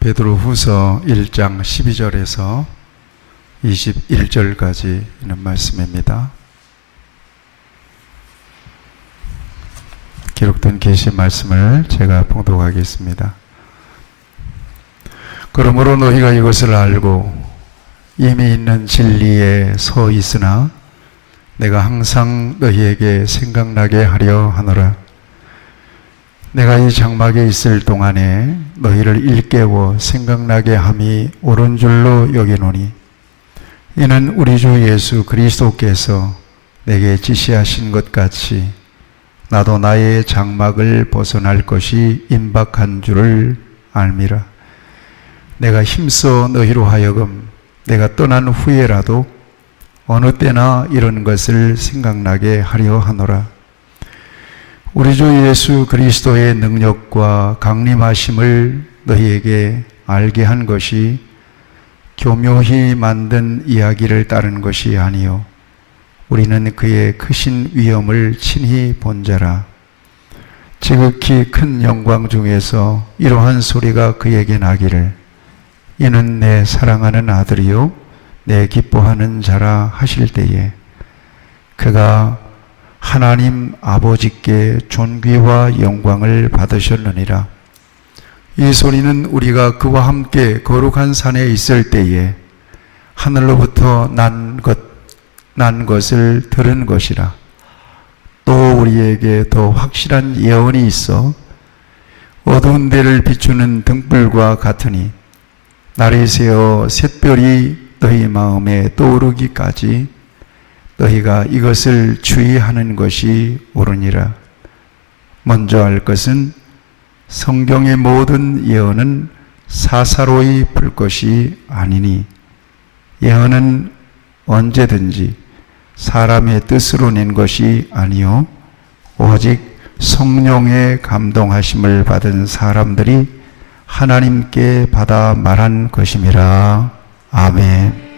베드로후서 1장 12절에서 21절까지 있는 말씀입니다. 기록된 계시 말씀을 제가 봉독하겠습니다. 그러므로 너희가 이것을 알고 이미 있는 진리에 서 있으나 내가 항상 너희에게 생각나게 하려 하노라. 내가 이 장막에 있을 동안에 너희를 일깨워 생각나게 함이 옳은 줄로 여기노니 이는 우리 주 예수 그리스도께서 내게 지시하신 것 같이 나도 나의 장막을 벗어날 것이 임박한 줄을 알미라. 내가 힘써 너희로 하여금 내가 떠난 후에라도 어느 때나 이런 것을 생각나게 하려 하노라. 우리 주 예수 그리스도의 능력과 강림하심을 너희에게 알게 한 것이 교묘히 만든 이야기를 따른 것이 아니요 우리는 그의 크신 위엄을 친히 본 자라. 지극히 큰 영광 중에서 이러한 소리가 그에게 나기를 이는 내 사랑하는 아들이요 내 기뻐하는 자라 하실 때에 그가 하나님 아버지께 존귀와 영광을 받으셨느니라. 이 소리는 우리가 그와 함께 거룩한 산에 있을 때에 하늘로부터 난 것을 들은 것이라. 또 우리에게 더 확실한 예언이 있어 어두운 데를 비추는 등불과 같으니 날이 새어 샛별이 너희 마음에 떠오르기까지 너희가 이것을 주의하는 것이 옳으니라. 먼저 알 것은 성경의 모든 예언은 사사로이 풀 것이 아니니 예언은 언제든지 사람의 뜻으로 낸 것이 아니요 오직 성령의 감동하심을 받은 사람들이 하나님께 받아 말한 것임이라. 아멘.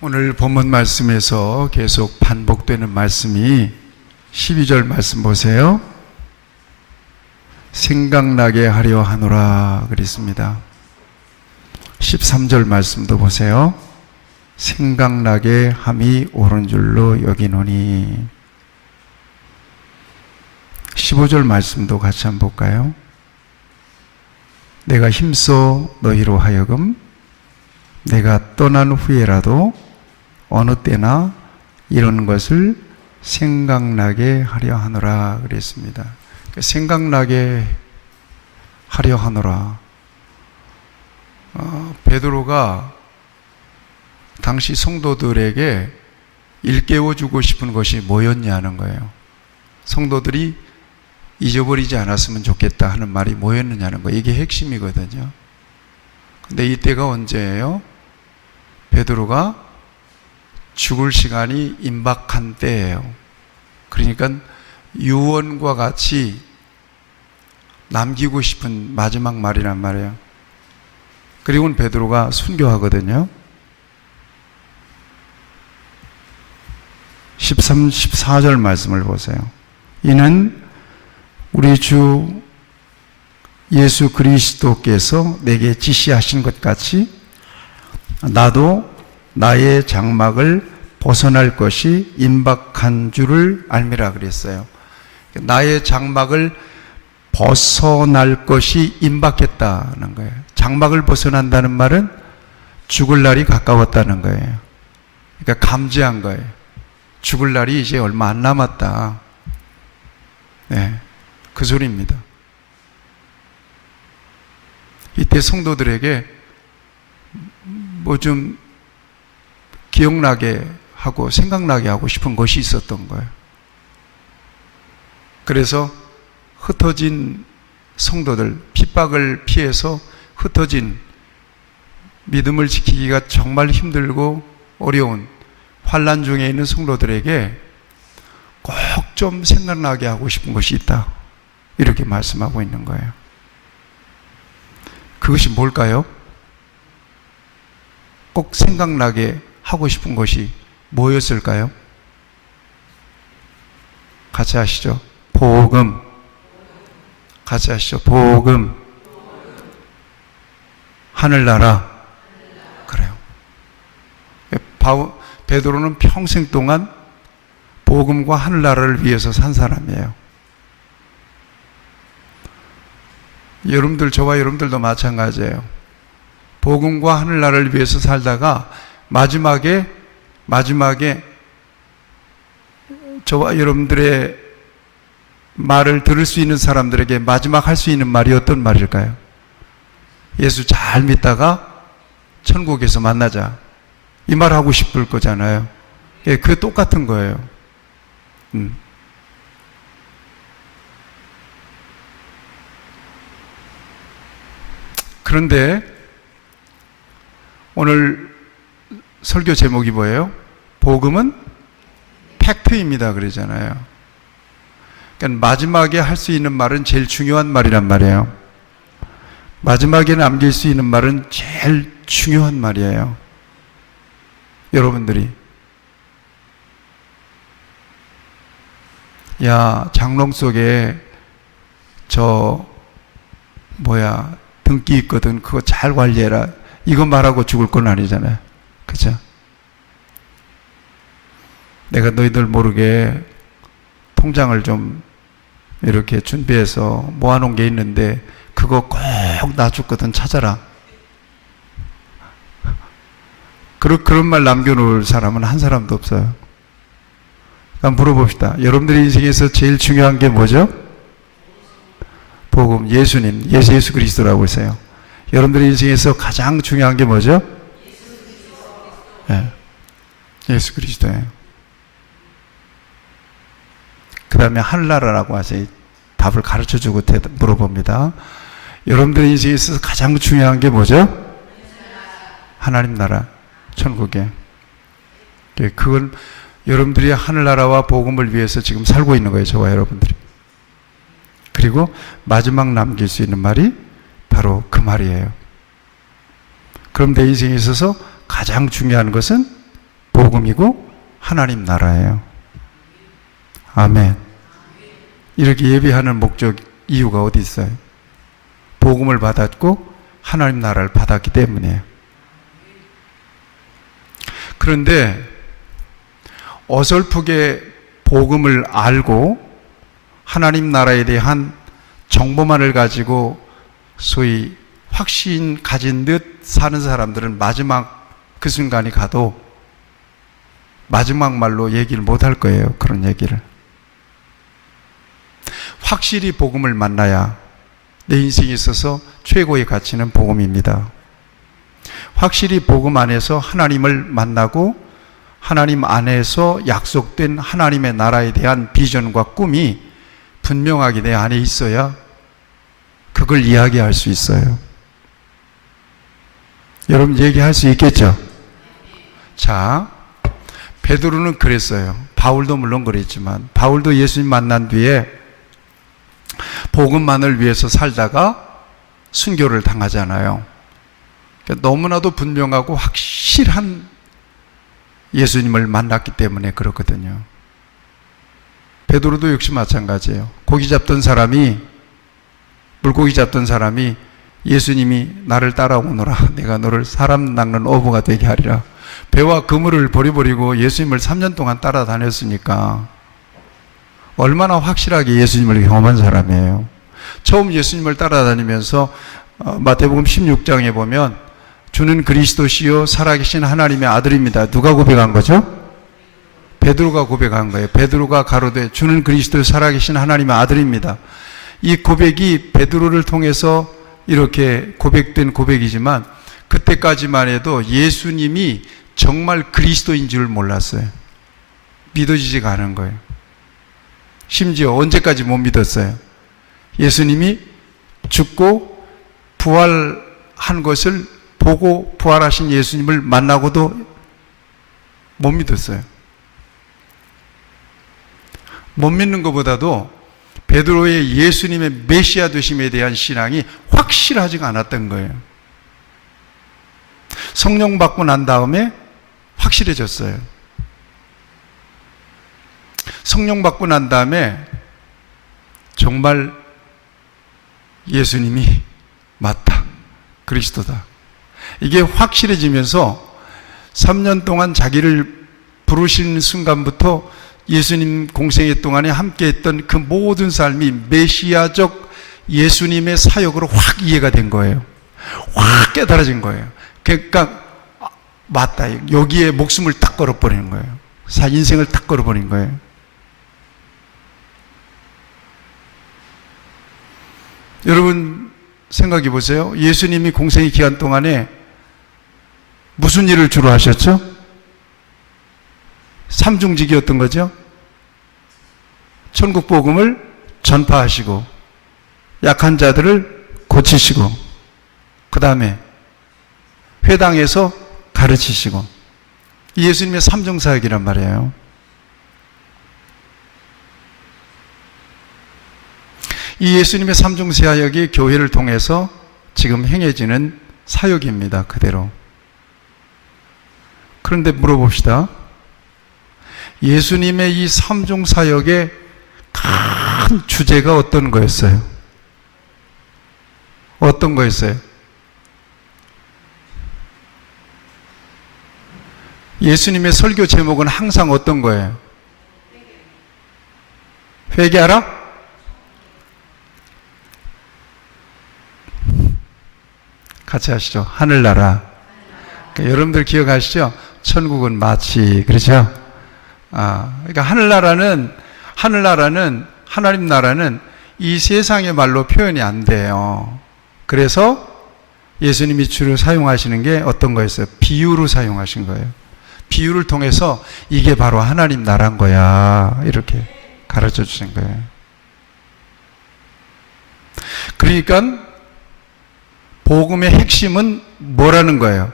오늘 본문 말씀에서 계속 반복되는 말씀이 12절 말씀 보세요. 생각나게 하려 하노라 그랬습니다. 13절 말씀도 보세요. 생각나게 함이 옳은 줄로 여기노니. 15절 말씀도 같이 한번 볼까요? 내가 힘써 너희로 하여금 내가 떠난 후에라도 어느 때나 이런 것을 생각나게 하려 하노라 그랬습니다. 생각나게 하려 하노라. 베드로가 당시 성도들에게 일깨워주고 싶은 것이 뭐였냐는 거예요. 성도들이 잊어버리지 않았으면 좋겠다 하는 말이 뭐였느냐는 거예요. 이게 핵심이거든요. 근데 이때가 언제예요? 베드로가 죽을 시간이 임박한 때예요. 그러니까 유언과 같이 남기고 싶은 마지막 말이란 말이에요. 그리고는 베드로가 순교하거든요. 13, 14절 말씀을 보세요. 이는 우리 주 예수 그리스도께서 내게 지시하신 것 같이 나도 나의 장막을 벗어날 것이 임박한 줄을 알미라 그랬어요. 나의 장막을 벗어날 것이 임박했다는 거예요. 장막을 벗어난다는 말은 죽을 날이 가까웠다는 거예요. 그러니까 감지한 거예요. 죽을 날이 이제 얼마 안 남았다. 네, 그 소리입니다. 이때 성도들에게 뭐 좀 기억나게 하고 생각나게 하고 싶은 것이 있었던 거예요. 그래서 흩어진 성도들, 핍박을 피해서 흩어진 믿음을 지키기가 정말 힘들고 어려운 환난 중에 있는 성도들에게 꼭 좀 생각나게 하고 싶은 것이 있다. 이렇게 말씀하고 있는 거예요. 그것이 뭘까요? 꼭 생각나게 하고 싶은 것이 뭐였을까요? 같이 하시죠. 복음. 같이 하시죠. 복음. 하늘나라. 그래요. 베드로는 평생 동안 복음과 하늘나라를 위해서 산 사람이에요. 여러분들, 저와 여러분들도 마찬가지예요. 복음과 하늘나라를 위해서 살다가 마지막에 저와 여러분들의 말을 들을 수 있는 사람들에게 마지막 할 수 있는 말이 어떤 말일까요? 예수 잘 믿다가 천국에서 만나자. 이 말 하고 싶을 거잖아요. 예, 그게 똑같은 거예요. 그런데 오늘 설교 제목이 뭐예요? 복음은 팩트입니다. 그러잖아요. 그러니까 마지막에 할 수 있는 말은 제일 중요한 말이란 말이에요. 마지막에 남길 수 있는 말은 제일 중요한 말이에요. 여러분들이 야, 장롱 속에 등기 있거든. 그거 잘 관리해라. 이거 말하고 죽을 건 아니잖아요. 그죠? 내가 너희들 모르게 통장을 좀 이렇게 준비해서 모아놓은 게 있는데 그거 꼭 나 죽거든 찾아라. 그런 말 남겨놓을 사람은 한 사람도 없어요. 한번 물어봅시다. 여러분들의 인생에서 제일 중요한 게 뭐죠? 복음, 예수님, 예수 그리스도라고 했어요. 여러분들의 인생에서 가장 중요한 게 뭐죠? 네. 예수 그리스도예요. 그 다음에 하늘나라라고 하세요. 답을 가르쳐주고 물어봅니다. 여러분들의 인생에 있어서 가장 중요한 게 뭐죠? 하나님 나라, 천국에. 그건 여러분들이 하늘나라와 복음을 위해서 지금 살고 있는 거예요. 저와 여러분들이. 그리고 마지막 남길 수 있는 말이 바로 그 말이에요. 그럼 내 인생에 있어서 가장 중요한 것은 복음이고 하나님 나라예요. 아멘. 이렇게 예배하는 목적, 이유가 어디 있어요? 복음을 받았고 하나님 나라를 받았기 때문이에요. 그런데 어설프게 복음을 알고 하나님 나라에 대한 정보만을 가지고 소위 확신 가진 듯 사는 사람들은 마지막 그 순간이 가도 마지막 말로 얘기를 못 할 거예요. 그런 얘기를. 확실히 복음을 만나야 내 인생에 있어서 최고의 가치는 복음입니다. 확실히 복음 안에서 하나님을 만나고 하나님 안에서 약속된 하나님의 나라에 대한 비전과 꿈이 분명하게 내 안에 있어야 그걸 이야기할 수 있어요. 여러분 얘기할 수 있겠죠? 자, 베드로는 그랬어요. 바울도 물론 그랬지만 바울도 예수님 만난 뒤에 복음만을 위해서 살다가 순교를 당하잖아요. 그러니까 너무나도 분명하고 확실한 예수님을 만났기 때문에 그렇거든요. 베드로도 역시 마찬가지예요. 물고기 잡던 사람이 예수님이 나를 따라오너라. 내가 너를 사람 낚는 어부가 되게 하리라. 배와 그물을 버려버리고 예수님을 3년 동안 따라다녔으니까 얼마나 확실하게 예수님을 경험한 사람이에요. 처음 예수님을 따라다니면서 마태복음 16장에 보면 주는 그리스도시요 살아계신 하나님의 아들입니다. 누가 고백한 거죠? 베드로가 고백한 거예요. 베드로가 가로되 주는 그리스도 살아계신 하나님의 아들입니다. 이 고백이 베드로를 통해서 이렇게 고백된 고백이지만 그때까지만 해도 예수님이 정말 그리스도인 줄 몰랐어요. 믿어지지가 않은 거예요. 심지어 언제까지 못 믿었어요? 예수님이 죽고 부활한 것을 보고 부활하신 예수님을 만나고도 못 믿었어요. 못 믿는 것보다도 베드로의 예수님의 메시아 되심에 대한 신앙이 확실하지가 않았던 거예요. 성령 받고 난 다음에 확실해졌어요. 성령 받고 난 다음에 정말 예수님이 맞다, 그리스도다. 이게 확실해지면서 3년 동안 자기를 부르신 순간부터 예수님 공생애 동안에 함께했던 그 모든 삶이 메시아적 예수님의 사역으로 확 이해가 된 거예요. 확 깨달아진 거예요. 그러니까 맞다. 여기에 목숨을 딱 걸어버리는 거예요. 인생을 딱 걸어버린 거예요. 여러분 생각해 보세요. 예수님이 공생의 기간 동안에 무슨 일을 주로 하셨죠? 삼중직이었던 거죠. 천국 복음을 전파하시고 약한 자들을 고치시고 그 다음에 회당에서 가르치시고 예수님의 삼중사역이란 말이에요. 이 예수님의 삼중사역이 교회를 통해서 지금 행해지는 사역입니다. 그대로. 그런데 물어봅시다. 예수님의 이 삼중사역의 큰 주제가 어떤 거였어요? 어떤 거였어요? 예수님의 설교 제목은 항상 어떤 거예요? 회개하라? 같이 하시죠. 하늘나라. 그러니까 여러분들 기억하시죠? 천국은 마치, 그렇죠? 그러니까 하나님 나라는 이 세상의 말로 표현이 안 돼요. 그래서 예수님이 주로 사용하시는 게 어떤 거였어요? 비유로 사용하신 거예요. 비유를 통해서 이게 바로 하나님 나라인 거야. 이렇게 가르쳐 주신 거예요. 그러니까 복음의 핵심은 뭐라는 거예요?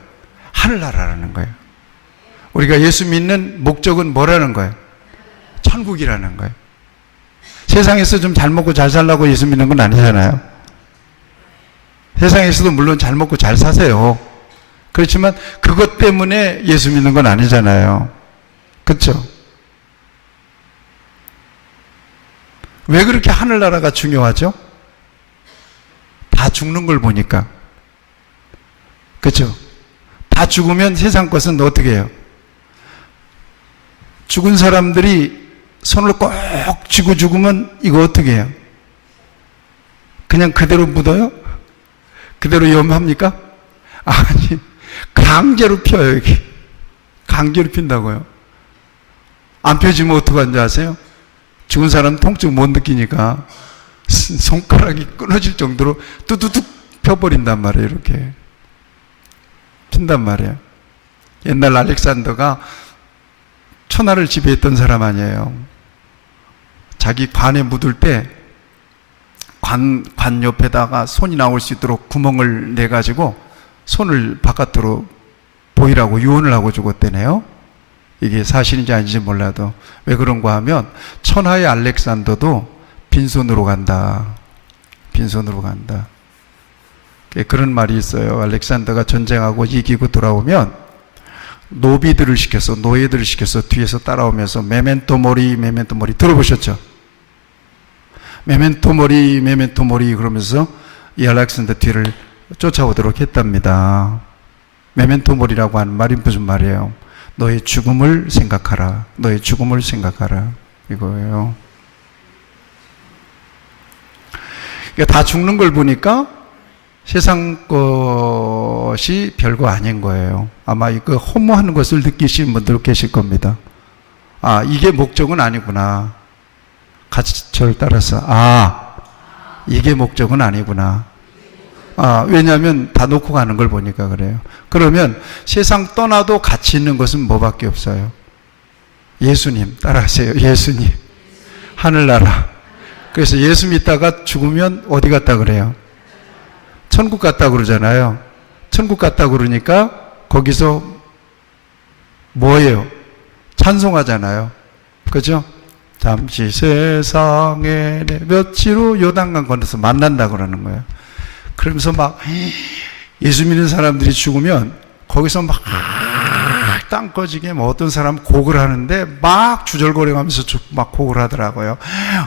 하늘나라라는 거예요. 우리가 예수 믿는 목적은 뭐라는 거예요? 천국이라는 거예요. 세상에서 좀 잘 먹고 잘 살라고 예수 믿는 건 아니잖아요. 세상에서도 물론 잘 먹고 잘 사세요. 그렇지만 그것 때문에 예수 믿는 건 아니잖아요. 그렇죠? 왜 그렇게 하늘나라가 중요하죠? 다 죽는 걸 보니까. 그렇죠? 다 죽으면 세상 것은 어떻게 해요? 죽은 사람들이 손을 꼭 쥐고 죽으면 이거 어떻게 해요? 그냥 그대로 묻어요? 그대로 염합니까? 아니, 강제로 펴요, 여기. 강제로 핀다고요. 안 펴지면 어떡하는지 아세요? 죽은 사람 통증 못 느끼니까 손가락이 끊어질 정도로 뚜두둑 펴버린단 말이에요, 이렇게. 핀단 말이에요. 옛날 알렉산더가 천하를 지배했던 사람 아니에요. 자기 관에 묻을 때 관 옆에다가 손이 나올 수 있도록 구멍을 내가지고 손을 바깥으로 보이라고 유언을 하고 죽었대네요. 이게 사실인지 아닌지 몰라도. 왜 그런가 하면 천하의 알렉산더도 빈손으로 간다. 빈손으로 간다. 그런 말이 있어요. 알렉산더가 전쟁하고 이기고 돌아오면 노비들을 시켜서, 노예들을 시켜서 뒤에서 따라오면서 메멘토 모리, 메멘토 모리 들어보셨죠? 메멘토 모리, 메멘토 모리 그러면서 이 알렉산더 뒤를 쫓아오도록 했답니다. 메멘토 모리라고 하는 말이 무슨 말이에요? 너의 죽음을 생각하라. 너의 죽음을 생각하라. 이거예요. 그러니까 다 죽는 걸 보니까 세상 것이 별거 아닌 거예요. 아마 이거 허무한 것을 느끼시는 분들 계실 겁니다. 아, 이게 목적은 아니구나. 같이 저를 따라서, 이게 목적은 아니구나. 왜냐하면 다 놓고 가는 걸 보니까 그래요. 그러면 세상 떠나도 가치 있는 것은 뭐밖에 없어요? 예수님, 따라하세요. 예수님. 하늘나라. 그래서 예수 믿다가 죽으면 어디 갔다 그래요? 천국 갔다 그러잖아요. 천국 갔다 그러니까 거기서 뭐예요? 찬송하잖아요. 그죠? 잠시 세상에 며칠 후 요단강 건너서 만난다 그러는 거예요. 그러면서 막 예수 믿는 사람들이 죽으면 거기서 막 땅 꺼지게 뭐 어떤 사람 곡을 하는데 막 주절거리면서 막 곡을 하더라고요.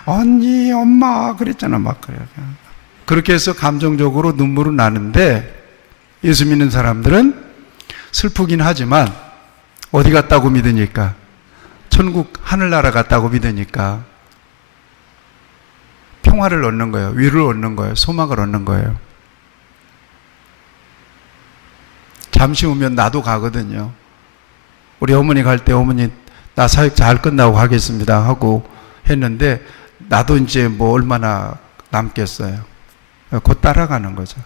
언니, 엄마 그랬잖아. 막 그래요. 그렇게 해서 감정적으로 눈물은 나는데 예수 믿는 사람들은 슬프긴 하지만 어디 갔다고 믿으니까? 천국 하늘나라 갔다고 믿으니까 평화를 얻는 거예요. 위로를 얻는 거예요. 소망을 얻는 거예요. 잠시 후면 나도 가거든요. 우리 어머니 갈 때 어머니 나 사역 잘 끝나고 가겠습니다 하고 했는데 나도 이제 뭐 얼마나 남겠어요. 곧 따라가는 거죠.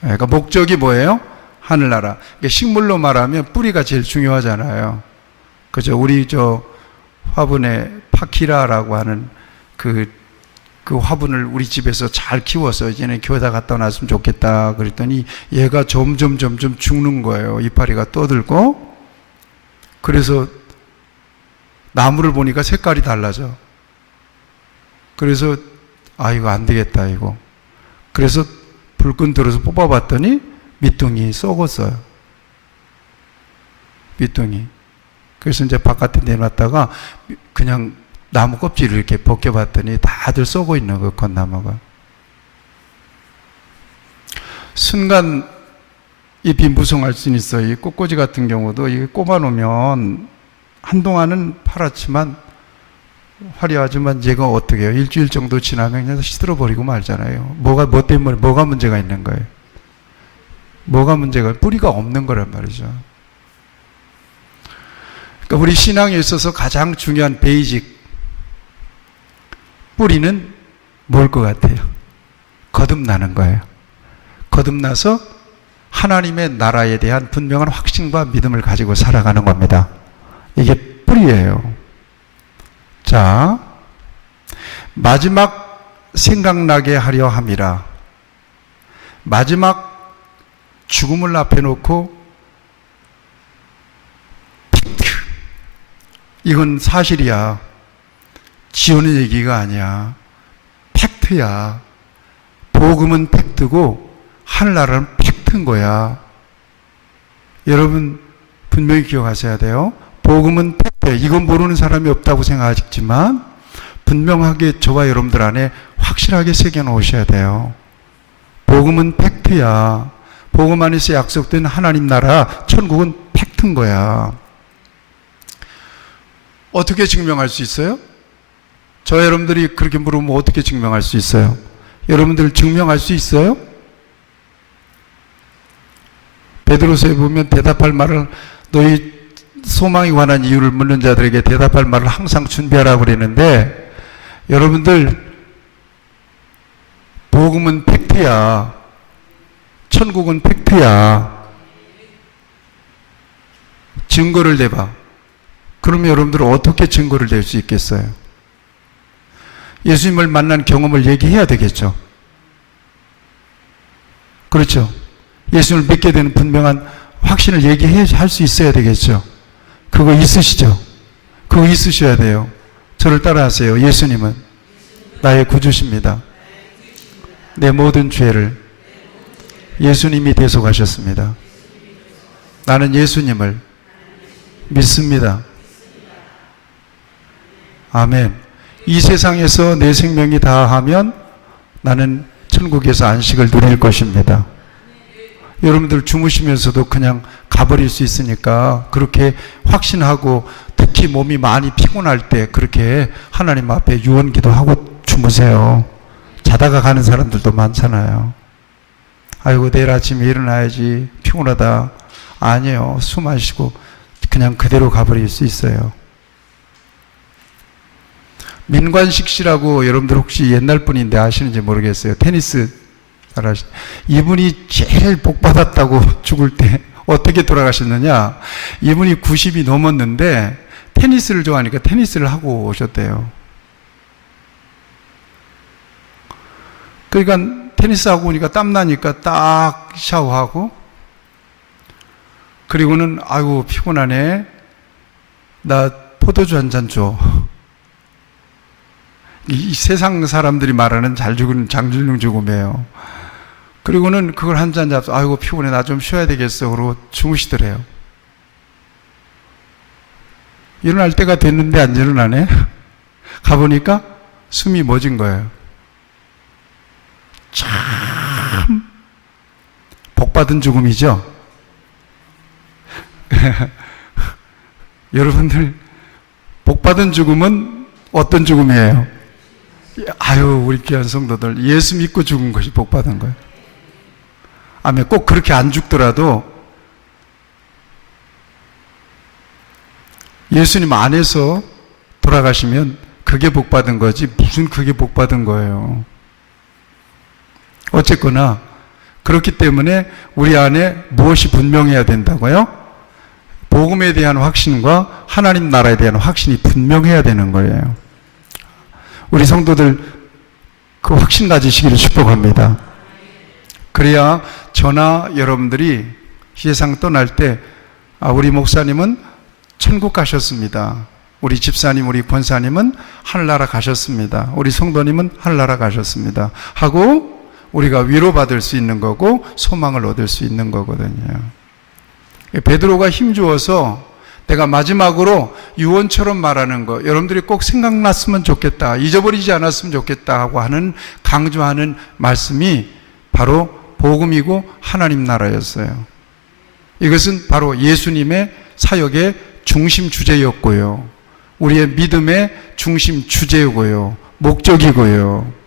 그러니까 목적이 뭐예요? 하늘나라. 식물로 말하면 뿌리가 제일 중요하잖아요. 그죠? 우리 저 화분에 파키라라고 하는 그 화분을 우리 집에서 잘 키워서 이제는 교회다 갖다 놨으면 좋겠다 그랬더니 얘가 점점 죽는 거예요. 이파리가 떠들고. 그래서 나무를 보니까 색깔이 달라져. 그래서 이거 안 되겠다 이거. 그래서 불끈 들어서 뽑아봤더니 밑둥이 썩었어요. 밑둥이. 그래서 이제 바깥에 내놨다가 그냥 나무 껍질을 이렇게 벗겨봤더니 다들 썩어 있는 거예요, 겉나무가. 순간 잎이 무성할 수 있어요. 이 꽃꽂이 같은 경우도 이게 꼽아놓으면 한동안은 파랗지만 화려하지만 얘가 어떻게 해요? 일주일 정도 지나면 그냥 시들어버리고 말잖아요. 뭐 때문에, 뭐가 문제가 있는 거예요? 뭐가 문제가, 뿌리가 없는 거란 말이죠. 그러니까 우리 신앙에 있어서 가장 중요한 베이직, 뿌리는 뭘 것 같아요? 거듭나는 거예요. 거듭나서 하나님의 나라에 대한 분명한 확신과 믿음을 가지고 살아가는 겁니다. 이게 뿌리예요. 자, 마지막 생각나게 하려 함이라. 마지막 죽음을 앞에 놓고 팩트. 이건 사실이야. 지어낸 얘기가 아니야. 팩트야. 복음은 팩트고 하늘나라는 팩트인 거야. 여러분 분명히 기억하셔야 돼요. 복음은 팩트예요. 이건 모르는 사람이 없다고 생각하지만 분명하게 저와 여러분들 안에 확실하게 새겨놓으셔야 돼요. 복음은 팩트야. 복음 안에서 약속된 하나님 나라 천국은 팩트인 거야. 어떻게 증명할 수 있어요? 저 여러분들이 그렇게 물으면 어떻게 증명할 수 있어요? 여러분들 증명할 수 있어요? 베드로서에 보면 대답할 말을, 너희 소망에 관한 이유를 묻는 자들에게 대답할 말을 항상 준비하라고 그랬는데, 여러분들 복음은 팩트야. 천국은 팩트야. 증거를 대봐. 그러면 여러분들은 어떻게 증거를 댈 수 있겠어요? 예수님을 만난 경험을 얘기해야 되겠죠. 그렇죠. 예수님을 믿게 되는 분명한 확신을 얘기할 수 있어야 되겠죠. 그거 있으시죠? 그거 있으셔야 돼요. 저를 따라하세요. 예수님은 나의 구주십니다. 내 모든 죄를 예수님이 대속하셨습니다. 나는 예수님을 믿습니다. 아멘. 이 세상에서 내 생명이 다하면 나는 천국에서 안식을 누릴 것입니다. 여러분들 주무시면서도 그냥 가버릴 수 있으니까 그렇게 확신하고, 특히 몸이 많이 피곤할 때 그렇게 하나님 앞에 유언기도 하고 주무세요. 자다가 가는 사람들도 많잖아요. 아이고 내일 아침에 일어나야지, 피곤하다. 아니에요. 숨 마시고 그냥 그대로 가버릴 수 있어요. 민관식 씨라고 여러분들 혹시 옛날 분인데 아시는지 모르겠어요. 테니스 잘하시. 이분이 제일 복 받았다고 죽을 때 어떻게 돌아가셨느냐? 이분이 90이 넘었는데 테니스를 좋아하니까 테니스를 하고 오셨대요. 그러니까 테니스 하고 오니까 땀나니까 딱 샤워하고, 그리고는 아이고 피곤하네, 나 포도주 한 잔 줘. 이 세상 사람들이 말하는 잘 죽은 장준영 죽음이에요. 그리고는 그걸 한 잔 잡서 아이고 피곤해, 나 좀 쉬어야 되겠어. 그러고 주무시더래요. 일어날 때가 됐는데 안 일어나네. 가보니까 숨이 멎은 거예요. 참 복받은 죽음이죠. 여러분들, 복받은 죽음은 어떤 죽음이에요? 아유, 우리 귀한 성도들, 예수 믿고 죽은 것이 복받은 거예요. 아멘. 꼭 그렇게 안 죽더라도 예수님 안에서 돌아가시면 그게 복받은 거지, 무슨 그게 복받은 거예요. 어쨌거나 그렇기 때문에 우리 안에 무엇이 분명해야 된다고요? 복음에 대한 확신과 하나님 나라에 대한 확신이 분명해야 되는 거예요. 우리 성도들 그 확신 가지시기를 축복합니다. 그래야 저나 여러분들이 세상 떠날 때 우리 목사님은 천국 가셨습니다. 우리 집사님, 우리 권사님은 하늘나라 가셨습니다. 우리 성도님은 하늘나라 가셨습니다. 하고 우리가 위로받을 수 있는 거고 소망을 얻을 수 있는 거거든요. 베드로가 힘주어서 내가 마지막으로 유언처럼 말하는 거, 여러분들이 꼭 생각났으면 좋겠다, 잊어버리지 않았으면 좋겠다 하고 하는, 강조하는 말씀이 바로 복음이고 하나님 나라였어요. 이것은 바로 예수님의 사역의 중심 주제였고요, 우리의 믿음의 중심 주제이고요, 목적이고요.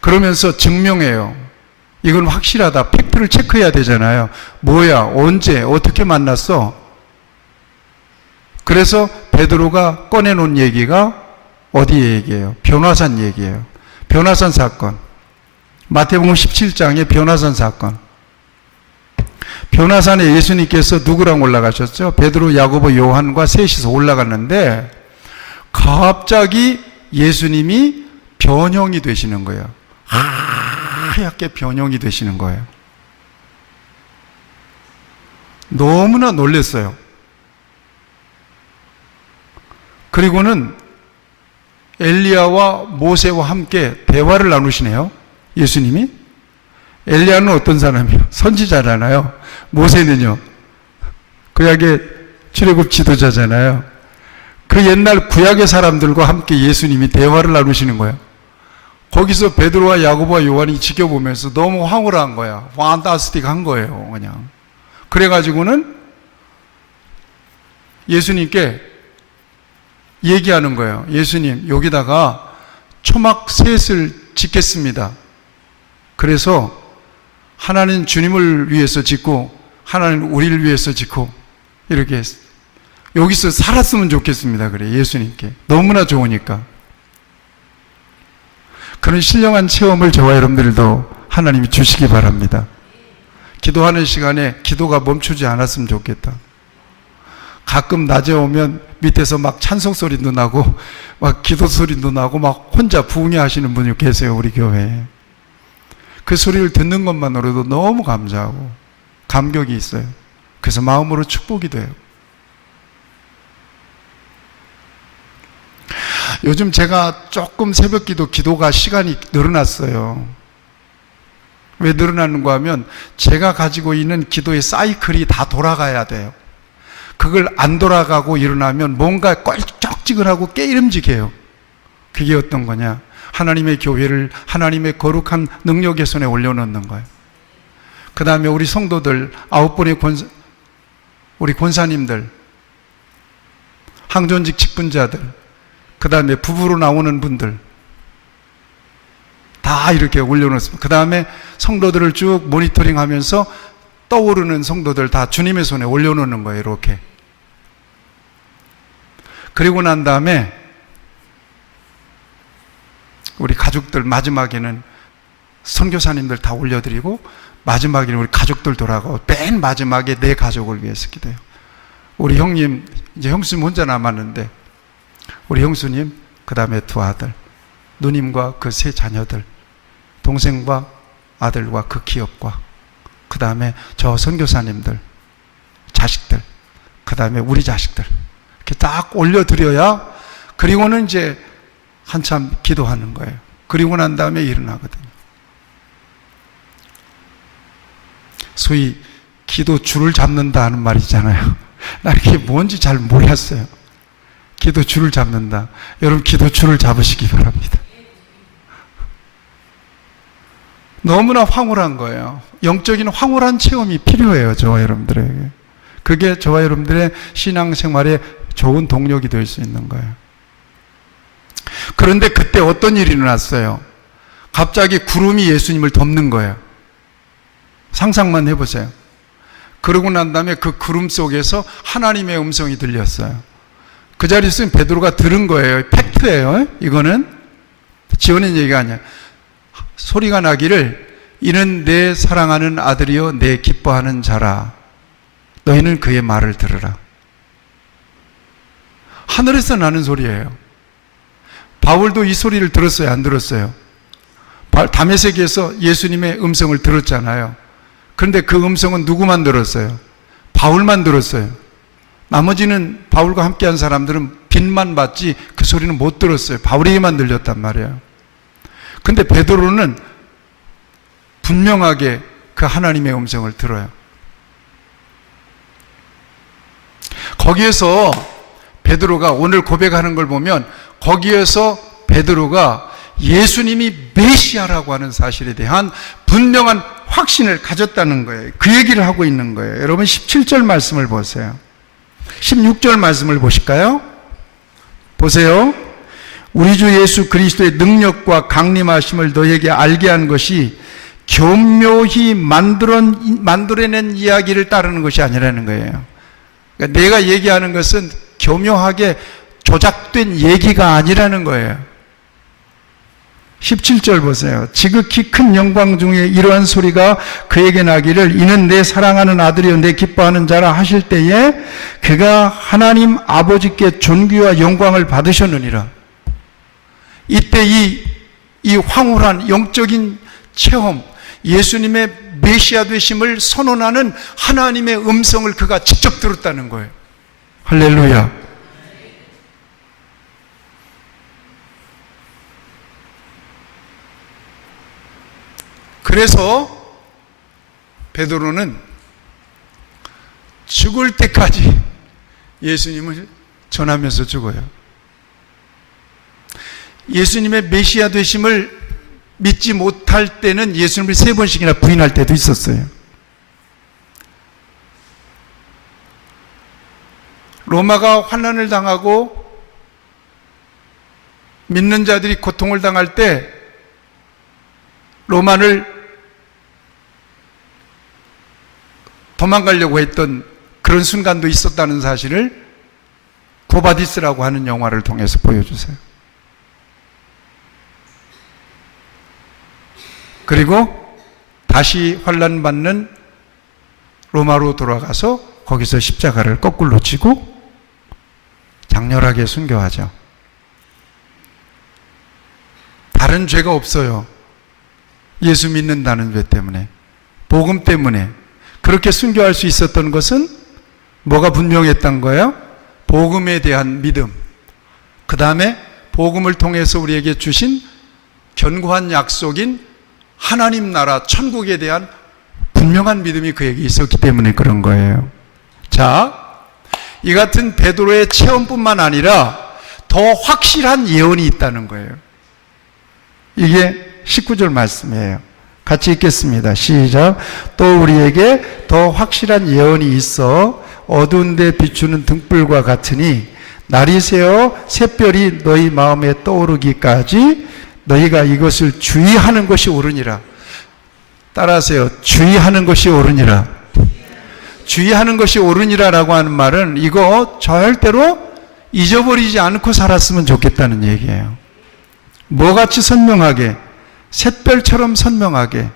그러면서 증명해요. 이건 확실하다. 팩트를 체크해야 되잖아요. 뭐야, 언제, 어떻게 만났어? 그래서 베드로가 꺼내놓은 얘기가 어디의 얘기예요? 변화산 얘기예요. 변화산 사건. 마태복음 17장의 변화산 사건. 변화산에 예수님께서 누구랑 올라가셨죠? 베드로, 야고보, 요한과 셋이서 올라갔는데 갑자기 예수님이 변형이 되시는 거예요. 하얗게 변형이 되시는 거예요. 너무나 놀랐어요. 그리고는 엘리야와 모세와 함께 대화를 나누시네요. 예수님이. 엘리야는 어떤 사람이에요? 선지자잖아요. 모세는요, 구약의 출애굽 지도자잖아요. 그 옛날 구약의 사람들과 함께 예수님이 대화를 나누시는 거예요. 거기서 베드로와 야고보와 요한이 지켜보면서 너무 황홀한 거야. 판타스틱한 거예요, 그냥. 그래가지고는 예수님께 얘기하는 거예요. 예수님, 여기다가 초막 셋을 짓겠습니다. 그래서 하나는 주님을 위해서 짓고 하나는 우리를 위해서 짓고 이렇게 여기서 살았으면 좋겠습니다. 그래, 예수님께. 너무나 좋으니까. 그런 신령한 체험을 저와 여러분들도 하나님이 주시기 바랍니다. 기도하는 시간에 기도가 멈추지 않았으면 좋겠다. 가끔 낮에 오면 밑에서 막 찬송 소리도 나고 막 기도 소리도 나고 막 혼자 부흥회 하시는 분이 계세요, 우리 교회에. 그 소리를 듣는 것만으로도 너무 감사하고 감격이 있어요. 그래서 마음으로 축복이 돼요. 요즘 제가 조금 새벽기도 기도가 시간이 늘어났어요. 왜 늘어나는가 하면 제가 가지고 있는 기도의 사이클이 다 돌아가야 돼요. 그걸 안 돌아가고 일어나면 뭔가 껄쩍지근하고 깨름직해요. 그게 어떤 거냐? 하나님의 교회를 하나님의 거룩한 능력의 손에 올려놓는 거예요. 그 다음에 우리 성도들, 9분의 우리 권사님들, 항존직 직분자들, 그 다음에 부부로 나오는 분들 다 이렇게 올려놓습니다. 그 다음에 성도들을 쭉 모니터링 하면서 떠오르는 성도들 다 주님의 손에 올려놓는 거예요, 이렇게. 그리고 난 다음에 우리 가족들, 마지막에는 선교사님들 다 올려드리고 마지막에는 우리 가족들 돌아가고 맨 마지막에 내 가족을 위해서 기도해요. 우리 형님, 이제 형수님 혼자 남았는데 우리 형수님, 그 다음에 두 아들, 누님과 그 세 자녀들, 동생과 아들과 그 기업과 그 다음에 저 선교사님들, 자식들, 그 다음에 우리 자식들 이렇게 딱 올려드려야, 그리고는 이제 한참 기도하는 거예요. 그리고 난 다음에 일어나거든요. 소위 기도 줄을 잡는다 하는 말이 있잖아요. 나 그게 뭔지 잘 몰랐어요. 기도 줄을 잡는다. 여러분, 기도 줄을 잡으시기 바랍니다. 너무나 황홀한 거예요. 영적인 황홀한 체험이 필요해요, 저와 여러분들에게. 그게 저와 여러분들의 신앙생활에 좋은 동력이 될 수 있는 거예요. 그런데 그때 어떤 일이 일어났어요? 갑자기 구름이 예수님을 덮는 거예요. 상상만 해보세요. 그러고 난 다음에 그 구름 속에서 하나님의 음성이 들렸어요. 그 자리에 있으면 베드로가 들은 거예요. 팩트예요. 이거는 지어낸 얘기가 아니야. 소리가 나기를 이는 내 사랑하는 아들이요 내 기뻐하는 자라. 너희는 그의 말을 들으라. 하늘에서 나는 소리예요. 바울도 이 소리를 들었어요? 안 들었어요? 다메섹에서 예수님의 음성을 들었잖아요. 그런데 그 음성은 누구만 들었어요? 바울만 들었어요. 나머지는 바울과 함께한 사람들은 빛만 봤지 그 소리는 못 들었어요. 바울에게만 들렸단 말이에요. 근데 베드로는 분명하게 그 하나님의 음성을 들어요. 거기에서 베드로가 오늘 고백하는 걸 보면 거기에서 베드로가 예수님이 메시아라고 하는 사실에 대한 분명한 확신을 가졌다는 거예요. 그 얘기를 하고 있는 거예요. 여러분 17절 말씀을 보세요. 16절 말씀을 보실까요? 보세요. 우리 주 예수 그리스도의 능력과 강림하심을 너에게 알게 한 것이 교묘히 만들어낸 이야기를 따르는 것이 아니라는 거예요. 그러니까 내가 얘기하는 것은 교묘하게 조작된 얘기가 아니라는 거예요. 17절 보세요. 지극히 큰 영광 중에 이러한 소리가 그에게 나기를 이는 내 사랑하는 아들이요 내 기뻐하는 자라 하실 때에 그가 하나님 아버지께 존귀와 영광을 받으셨느니라. 이때 이 황홀한 영적인 체험, 예수님의 메시아 되심을 선언하는 하나님의 음성을 그가 직접 들었다는 거예요. 할렐루야. 그래서 베드로는 죽을 때까지 예수님을 전하면서 죽어요. 예수님의 메시아 되심을 믿지 못할 때는 예수님을 3번씩이나 부인할 때도 있었어요. 로마가 환난을 당하고 믿는 자들이 고통을 당할 때 로마를 도망가려고 했던 그런 순간도 있었다는 사실을 고바디스라고 하는 영화를 통해서 보여주세요. 그리고 다시 환난받는 로마로 돌아가서 거기서 십자가를 거꾸로 지고 장렬하게 순교하죠. 다른 죄가 없어요. 예수 믿는다는 죄 때문에, 복음 때문에. 그렇게 순교할 수 있었던 것은 뭐가 분명했던 거예요? 복음에 대한 믿음. 그 다음에 복음을 통해서 우리에게 주신 견고한 약속인 하나님 나라 천국에 대한 분명한 믿음이 그에게 있었기 때문에 그런 거예요. 자, 이 같은 베드로의 체험뿐만 아니라 더 확실한 예언이 있다는 거예요. 이게 19절 말씀이에요. 같이 읽겠습니다. 시작. 또 우리에게 더 확실한 예언이 있어 어두운 데 비추는 등불과 같으니 날이 새어 샛별이 너희 마음에 떠오르기까지 너희가 이것을 주의하는 것이 옳으니라. 따라하세요. 주의하는 것이 옳으니라. 주의하는 것이 옳으니라라고 하는 말은 이거 절대로 잊어버리지 않고 살았으면 좋겠다는 얘기예요. 뭐같이 선명하게, 샛별처럼 선명하게,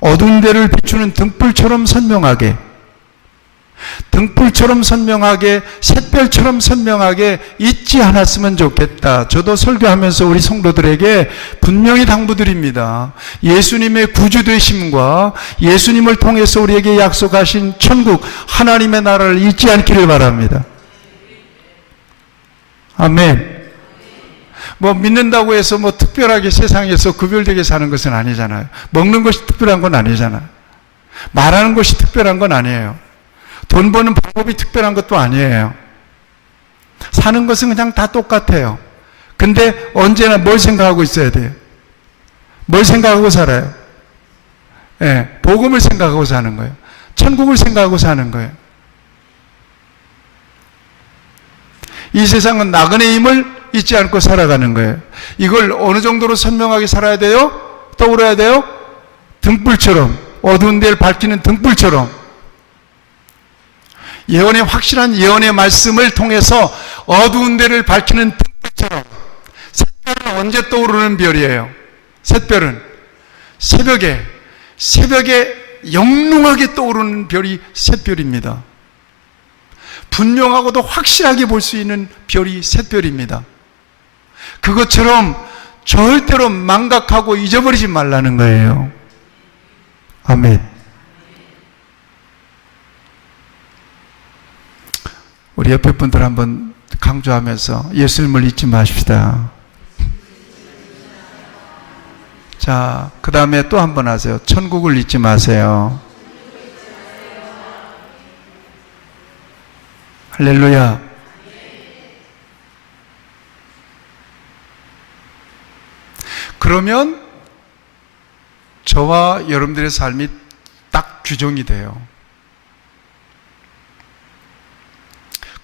어두운 데를 비추는 등불처럼 선명하게, 등불처럼 선명하게, 샛별처럼 선명하게 잊지 않았으면 좋겠다. 저도 설교하면서 우리 성도들에게 분명히 당부드립니다. 예수님의 구주되심과 예수님을 통해서 우리에게 약속하신 천국, 하나님의 나라를 잊지 않기를 바랍니다. 아멘. 뭐 믿는다고 해서 뭐 특별하게 세상에서 구별되게 사는 것은 아니잖아요. 먹는 것이 특별한 건 아니잖아요. 말하는 것이 특별한 건 아니에요. 돈 버는 방법이 특별한 것도 아니에요. 사는 것은 그냥 다 똑같아요. 근데 언제나 뭘 생각하고 있어야 돼요? 뭘 생각하고 살아요? 예, 복음을 생각하고 사는 거예요. 천국을 생각하고 사는 거예요. 이 세상은 나그네 힘을 잊지 않고 살아가는 거예요. 이걸 어느 정도로 선명하게 살아야 돼요? 떠올려야 돼요? 등불처럼, 어두운 데를 밝히는 등불처럼, 예언의 확실한 예언의 말씀을 통해서 어두운 데를 밝히는 등불처럼. 샛별은 언제 떠오르는 별이에요? 샛별은 새벽에 영롱하게 떠오르는 별이 샛별입니다. 분명하고도 확실하게 볼 수 있는 별이 샛별입니다. 그것처럼 절대로 망각하고 잊어버리지 말라는 거예요. 아멘. 우리 옆에 분들 한번 강조하면서 예수님을 잊지 마십시다. 자, 그 다음에 또 한 번 하세요. 천국을 잊지 마세요. 할렐루야. 그러면 저와 여러분들의 삶이 딱 규정이 돼요.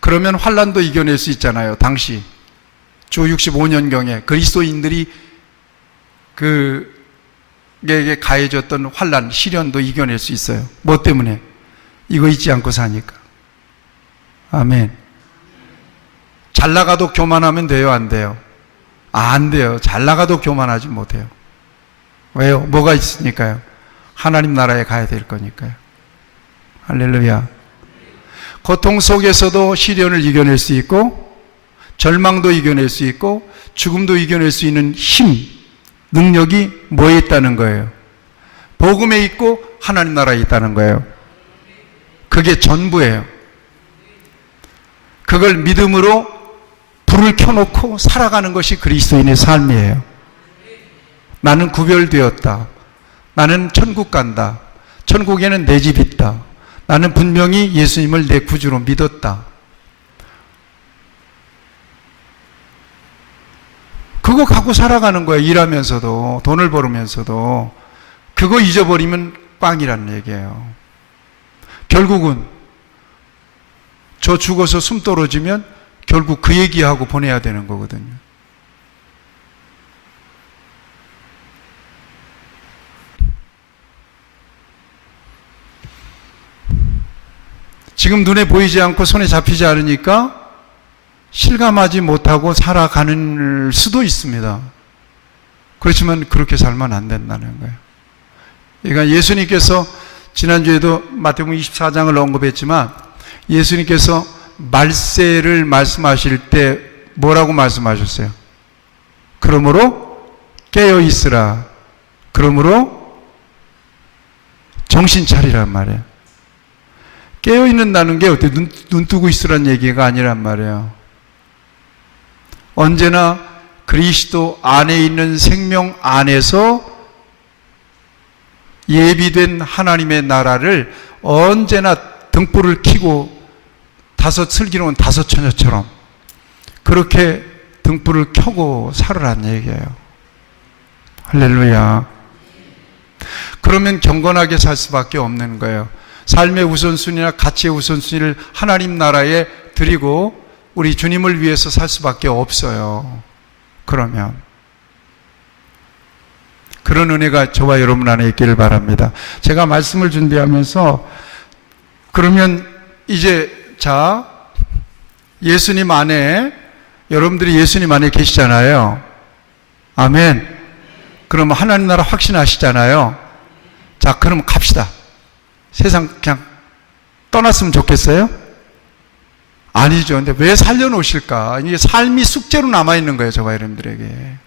그러면 환난도 이겨낼 수 있잖아요. 당시 주 65년경에 그리스도인들이 그에게 가해졌던 환난, 시련도 이겨낼 수 있어요. 뭐 때문에? 이거 잊지 않고 사니까. 아멘. 잘 나가도 교만하면 돼요? 안 돼요? 안 돼요. 잘 나가도 교만하지 못해요. 왜요? 뭐가 있으니까요? 하나님 나라에 가야 될 거니까요. 할렐루야. 고통 속에서도 시련을 이겨낼 수 있고, 절망도 이겨낼 수 있고, 죽음도 이겨낼 수 있는 힘, 능력이 뭐에 있다는 거예요? 복음에 있고 하나님 나라에 있다는 거예요. 그게 전부예요. 그걸 믿음으로 불을 켜놓고 살아가는 것이 그리스도인의 삶이에요. 나는 구별되었다. 나는 천국 간다. 천국에는 내 집 있다. 나는 분명히 예수님을 내 구주로 믿었다. 그거 갖고 살아가는 거예요. 일하면서도, 돈을 벌으면서도. 그거 잊어버리면 꽝이라는 얘기예요. 결국은 저 죽어서 숨 떨어지면 결국 그 얘기하고 보내야 되는 거거든요. 지금 눈에 보이지 않고 손에 잡히지 않으니까 실감하지 못하고 살아가는 수도 있습니다. 그렇지만 그렇게 살면 안 된다는 거예요. 그러니까 예수님께서 지난주에도 마태복음 24장을 언급했지만 예수님께서 말세를 말씀하실 때 뭐라고 말씀하셨어요? 그러므로 깨어 있으라. 그러므로 정신 차리란 말이에요. 깨어 있는다는 게 어때? 눈 뜨고 있으란 얘기가 아니란 말이에요. 언제나 그리스도 안에 있는 생명 안에서 예비된 하나님의 나라를 언제나 등불을 켜고 슬기로운 다섯 처녀처럼 그렇게 등불을 켜고 살으란 얘기예요. 할렐루야. 그러면 경건하게 살 수밖에 없는 거예요. 삶의 우선순위나 가치의 우선순위를 하나님 나라에 드리고 우리 주님을 위해서 살 수밖에 없어요. 그러면 그런 은혜가 저와 여러분 안에 있기를 바랍니다. 제가 말씀을 준비하면서 그러면 이제 자 예수님 안에 여러분들이 예수님 안에 계시잖아요. 아멘. 그럼 하나님 나라 확신하시잖아요. 자 그럼 갑시다. 세상 그냥 떠났으면 좋겠어요? 아니죠. 근데 왜 살려놓으실까? 이게 삶이 숙제로 남아있는 거예요. 저와 여러분들에게.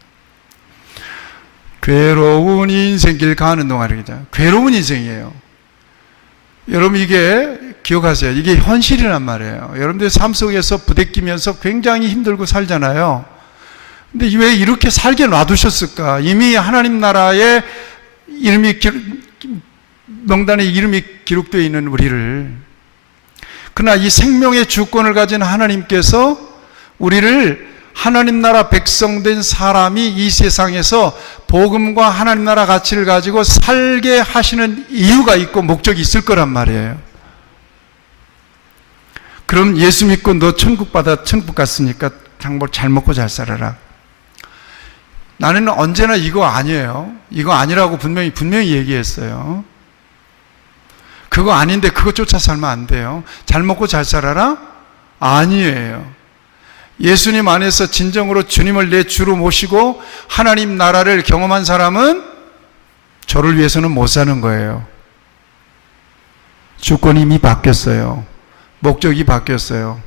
괴로운 인생길 가는 동안 괴로운 인생이에요. 여러분 이게 기억하세요. 이게 현실이란 말이에요. 여러분들 삶 속에서 부대끼면서 굉장히 힘들고 살잖아요. 근데 왜 이렇게 살게 놔두셨을까? 이미 하나님 나라에 명단에 이름이 기록되어 있는 우리를, 그러나 이 생명의 주권을 가진 하나님께서 우리를 하나님 나라 백성된 사람이 이 세상에서 복음과 하나님 나라 가치를 가지고 살게 하시는 이유가 있고 목적이 있을 거란 말이에요. 그럼 예수 믿고 너 천국 갔으니까 그냥 뭐 잘 먹고 잘 살아라. 나는 언제나 이거 아니에요. 이거 아니라고 분명히 얘기했어요. 그거 아닌데 그거 쫓아 살면 안 돼요. 잘 먹고 잘 살아라? 아니에요. 예수님 안에서 진정으로 주님을 내 주로 모시고 하나님 나라를 경험한 사람은 저를 위해서는 못 사는 거예요. 주권이 이미 바뀌었어요. 목적이 바뀌었어요.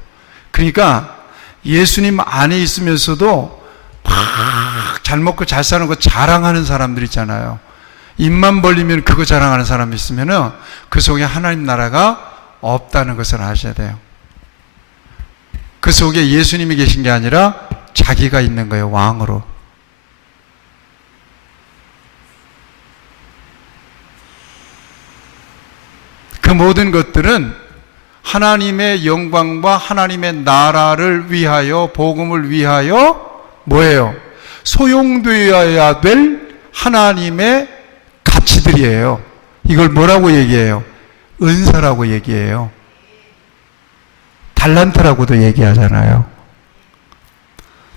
그러니까 예수님 안에 있으면서도 막 잘 먹고 잘 사는 거 자랑하는 사람들 있잖아요. 입만 벌리면 그거 자랑하는 사람이 있으면은 그 속에 하나님 나라가 없다는 것을 아셔야 돼요. 그 속에 예수님이 계신 게 아니라 자기가 있는 거예요, 왕으로. 그 모든 것들은 하나님의 영광과 하나님의 나라를 위하여, 복음을 위하여 뭐예요? 소용되어야 될 하나님의 가치들이에요. 이걸 뭐라고 얘기해요? 은사라고 얘기해요. 달란트라고도 얘기하잖아요.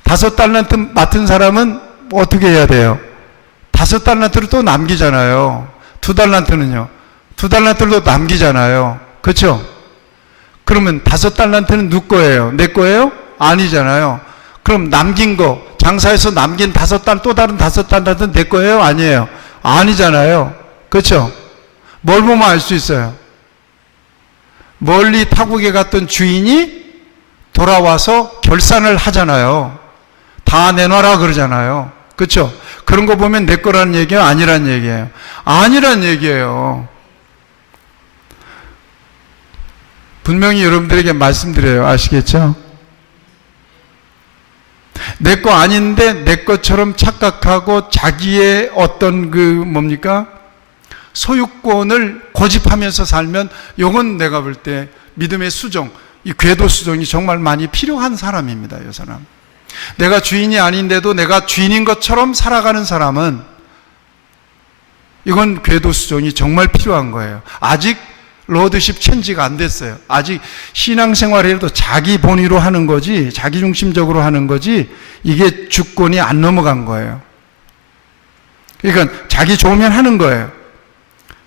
5달란트 맡은 사람은 어떻게 해야 돼요? 5달란트를 또 남기잖아요. 2달란트는요? 2달란트를 또 남기잖아요. 그렇죠? 그러면 5달란트는 누구 거예요? 내 거예요? 아니잖아요. 그럼 남긴 거, 장사해서 남긴 5달, 또 다른 5달란트는 내 거예요? 아니에요? 아니잖아요. 그렇죠? 뭘 보면 알 수 있어요? 멀리 타국에 갔던 주인이 돌아와서 결산을 하잖아요. 다 내놔라 그러잖아요. 그렇죠? 그런 거 보면 내 거라는 얘기예요? 아니란 얘기예요? 아니란 얘기예요. 분명히 여러분들에게 말씀드려요. 아시겠죠? 내 거 아닌데 내 것처럼 착각하고 자기의 어떤 소유권을 고집하면서 살면 이건 내가 볼 때 믿음의 수종, 이 궤도 수종이 정말 많이 필요한 사람입니다. 이 사람. 내가 주인이 아닌데도 내가 주인인 것처럼 살아가는 사람은 이건 궤도 수종이 정말 필요한 거예요. 아직 로드십 체인지가 안 됐어요. 아직 신앙생활에도 자기 본위로 하는 거지, 자기 중심적으로 하는 거지, 이게 주권이 안 넘어간 거예요. 그러니까 자기 좋으면 하는 거예요.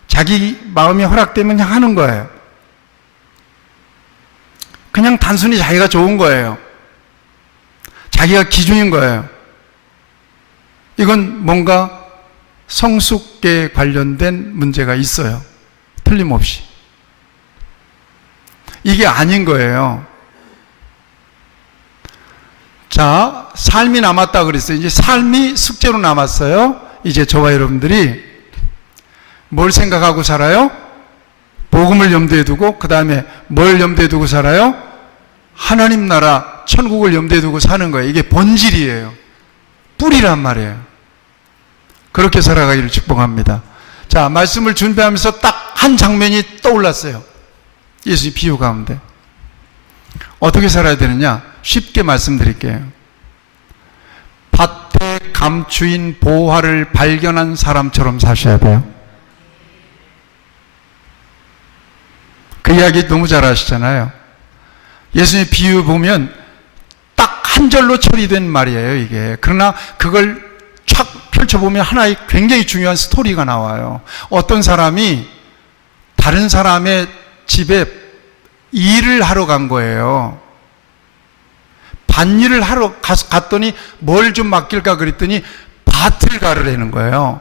자기 마음이 허락되면 그냥 하는 거예요. 그냥 단순히 자기가 좋은 거예요. 자기가 기준인 거예요. 이건 뭔가 성숙에 관련된 문제가 있어요. 틀림없이. 이게 아닌 거예요. 자, 삶이 남았다 그랬어요. 이제 삶이 숙제로 남았어요. 이제 저와 여러분들이 뭘 생각하고 살아요? 복음을 염두에 두고, 그 다음에 뭘 염두에 두고 살아요? 하나님 나라, 천국을 염두에 두고 사는 거예요. 이게 본질이에요. 뿌리란 말이에요. 그렇게 살아가기를 축복합니다. 자, 말씀을 준비하면서 딱 한 장면이 떠올랐어요. 예수의 비유 가운데. 어떻게 살아야 되느냐? 쉽게 말씀드릴게요. 밭에 감추인 보화를 발견한 사람처럼 사셔야 돼요. 그 이야기 너무 잘 아시잖아요. 예수님의 비유 보면 딱 한 절로 처리된 말이에요, 이게. 그러나 그걸 촥 펼쳐보면 하나의 굉장히 중요한 스토리가 나와요. 어떤 사람이 다른 사람의 집에 일을 하러 간 거예요. 밭일을 하러 갔더니 뭘 좀 맡길까 그랬더니 밭을 가르라는 거예요.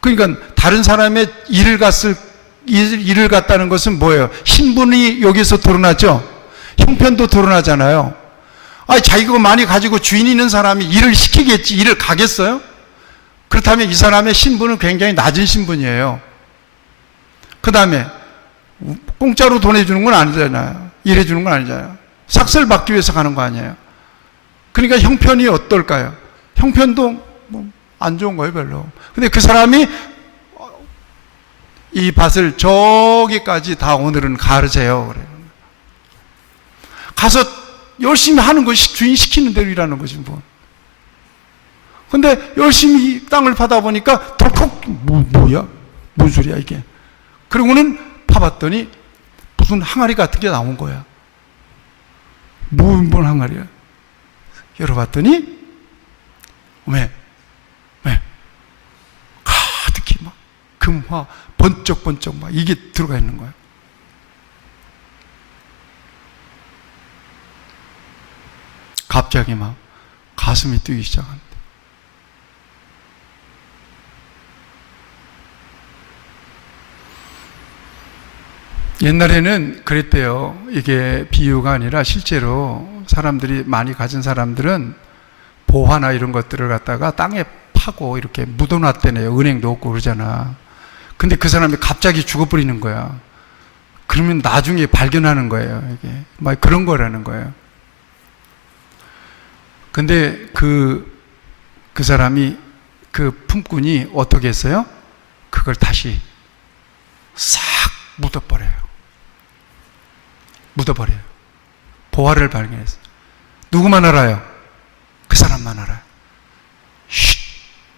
그러니까 다른 사람의 일을 갔다는 것은 뭐예요? 신분이 여기서 드러나죠? 형편도 드러나잖아요. 자기가 많이 가지고 주인 있는 사람이 일을 시키겠지, 일을 가겠어요? 그렇다면 이 사람의 신분은 굉장히 낮은 신분이에요. 그 다음에 공짜로 돈 해주는 건 아니잖아요. 일해주는 건 아니잖아요. 삭설 받기 위해서 가는 거 아니에요. 그러니까 형편이 어떨까요? 형편도 안 좋은 거예요, 별로. 근데 그 사람이 이 밭을 저기까지 다 오늘은 가르세요. 그래요. 가서 열심히 하는 것이 주인 시키는 대로 일하는 거지 뭐. 근데 열심히 땅을 파다 보니까 덜컥 뭐야? 뭔 소리야 이게? 그리고는 파봤더니 무슨 항아리 같은 게 나온 거야. 뭔 항아리야? 열어봤더니 왜? 가득히 막 금화 번쩍번쩍 막 이게 들어가 있는 거야. 갑자기 막 가슴이 뛰기 시작한다. 옛날에는 그랬대요. 이게 비유가 아니라 실제로 사람들이 많이 가진 사람들은 보화나 이런 것들을 갖다가 땅에 파고 이렇게 묻어놨대네요. 은행도 없고 그러잖아. 근데 그 사람이 갑자기 죽어버리는 거야. 그러면 나중에 발견하는 거예요. 이게 막 그런 거라는 거예요. 근데 그 사람이 그 품꾼이 어떻게 했어요? 그걸 다시 싹 묻어버려요. 보화를 발견했어요. 누구만 알아요? 그 사람만 알아요. 쉿,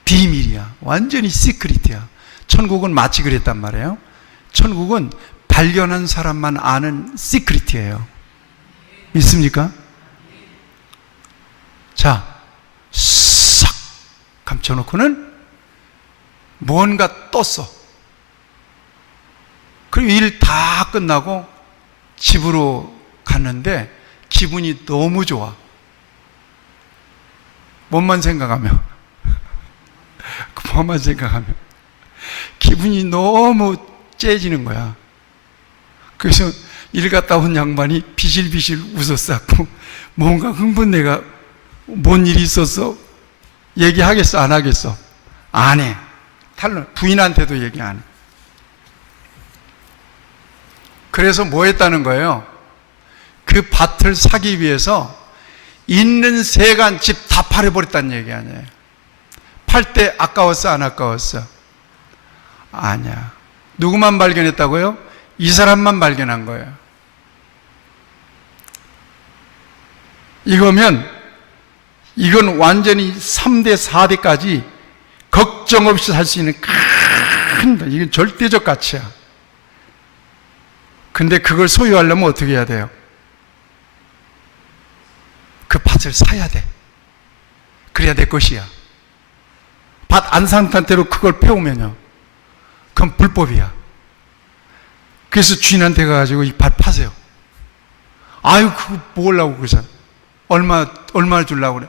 비밀이야. 완전히 시크릿이야. 천국은 마치 그랬단 말이에요. 천국은 발견한 사람만 아는 시크릿이에요. 믿습니까? 자, 싹 감춰놓고는 뭔가 떴어. 그리고 일 다 끝나고 집으로 갔는데 기분이 너무 좋아. 뭐만 생각하면 기분이 너무 째지는 거야. 그래서 일 갔다 온 양반이 비실비실 웃었었고, 뭔가 흥분내가 뭔 일이 있었어? 얘기하겠어? 안 하겠어? 안 해. 탈론. 부인한테도 얘기 안 해. 그래서 뭐 했다는 거예요? 그 밭을 사기 위해서 있는 세간 집 다 팔아버렸다는 얘기 아니에요. 팔 때 아까웠어? 안 아까웠어? 아니야. 누구만 발견했다고요? 이 사람만 발견한 거예요. 이건 완전히 3대, 4대까지 걱정 없이 살 수 있는 큰, 이건 절대적 가치야. 근데 그걸 소유하려면 어떻게 해야 돼요? 그 밭을 사야 돼. 그래야 내 것이야. 밭 안 산 상태로 그걸 빼오면요, 그건 불법이야. 그래서 주인한테 가가지고 이 밭 파세요. 아유, 그거 뭐하려고 그러잖아. 얼마 주려고 그래?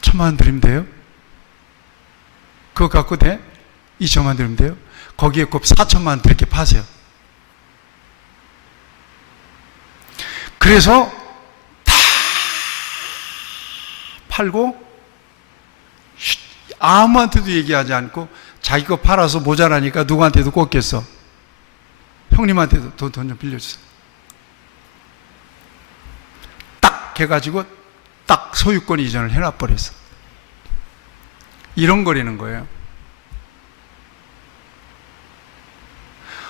천만 드리면 돼요? 그거 갖고 돼? 2천만 드리면 돼요? 거기에 곱 4천만 그렇게 파세요. 그래서 다 팔고 아무한테도 얘기하지 않고 자기 거 팔아서 모자라니까 누구한테도 꽂겠어? 형님한테도 돈 좀 빌려주세요. 딱 해가지고 딱 소유권 이전을 해놔버렸어. 이런 거라는 거예요.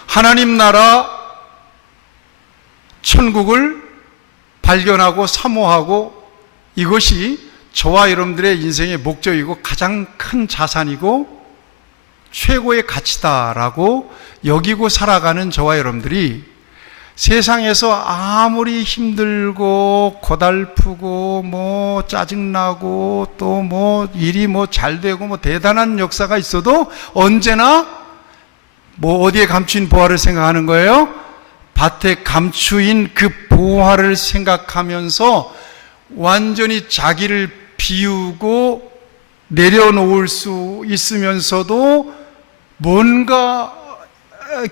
하나님 나라 천국을 발견하고 사모하고 이것이 저와 여러분들의 인생의 목적이고 가장 큰 자산이고 최고의 가치다라고 여기고 살아가는 저와 여러분들이 세상에서 아무리 힘들고 고달프고 뭐 짜증나고 또 뭐 일이 뭐 잘되고 뭐 대단한 역사가 있어도 언제나 뭐 어디에 감추인 보화를 생각하는 거예요? 밭에 감추인 그 보화를 생각하면서 완전히 자기를 비우고 내려놓을 수 있으면서도 뭔가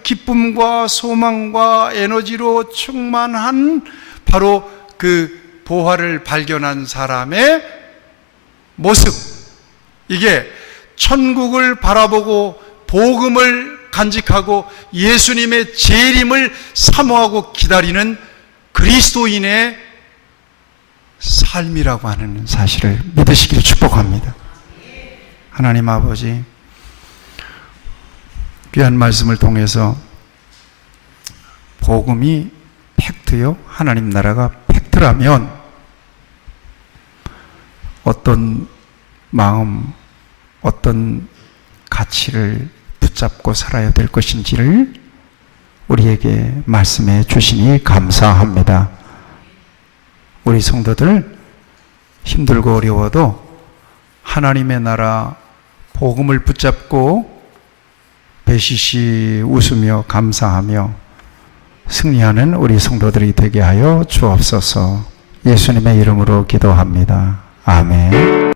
기쁨과 소망과 에너지로 충만한 바로 그 보화를 발견한 사람의 모습, 이게 천국을 바라보고 복음을 간직하고 예수님의 재림을 사모하고 기다리는 그리스도인의 삶이라고 하는 사실을 믿으시기를 축복합니다. 하나님 아버지, 귀한 말씀을 통해서 복음이 팩트요? 하나님 나라가 팩트라면 어떤 마음, 어떤 가치를 붙잡고 살아야 될 것인지를 우리에게 말씀해 주시니 감사합니다. 우리 성도들 힘들고 어려워도 하나님의 나라 복음을 붙잡고 배시시 웃으며 감사하며 승리하는 우리 성도들이 되게 하여 주옵소서. 예수님의 이름으로 기도합니다. 아멘.